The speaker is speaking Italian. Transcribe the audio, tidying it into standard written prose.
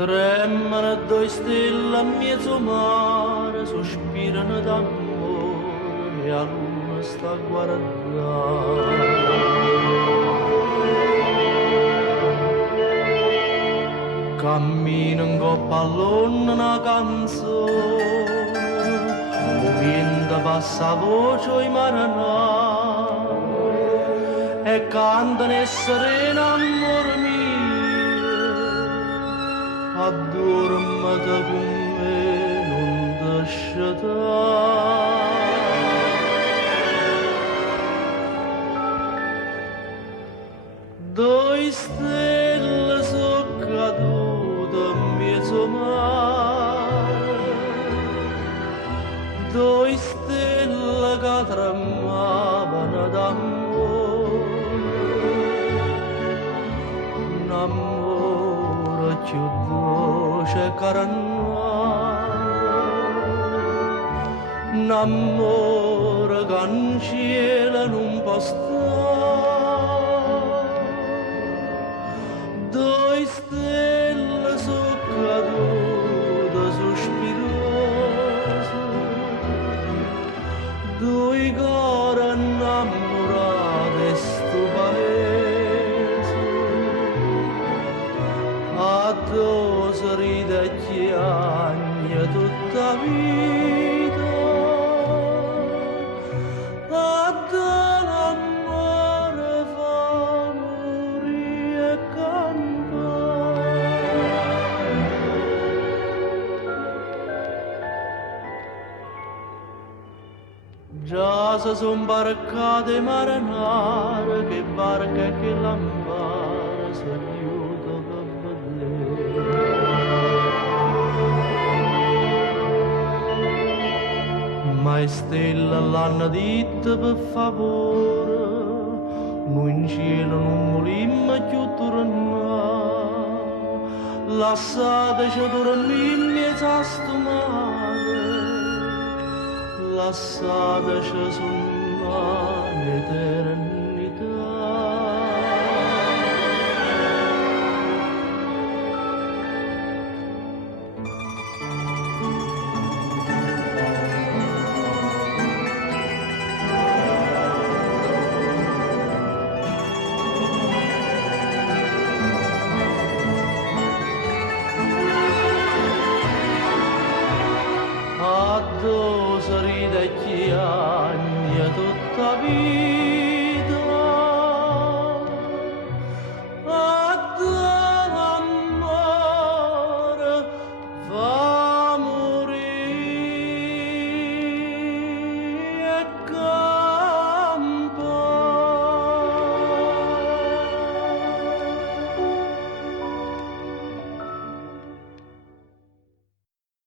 Tremano due stelle a mezzo mare, sospirano d'amore e a luna sta a guardare. Cammino in coppa all'onna una canzone, il vento passa a voce i maranà e cantano e serena amore mio, addormata con me non lasciare. Due stelle sono cadute in mezzo mare, due stelle che tremavano d'amore, un amore più dolce che un amore che in cielo non può stare. Due stelle sono cadute sospirose, due cuori innamorati e sto paese, a due sorride e chiagna tutta vita, a due l'amore fa morire e campare. Già si son barcate marinare, che barca e che lampare si aiuta per vedere. Ma stella l'hanno detto per favore, noi in cielo non volimmo più tornare, lasciateci dormire in mezzo a sto mare, lasciateci sognare l'eternità. A due sorride e chiagna tutta vita,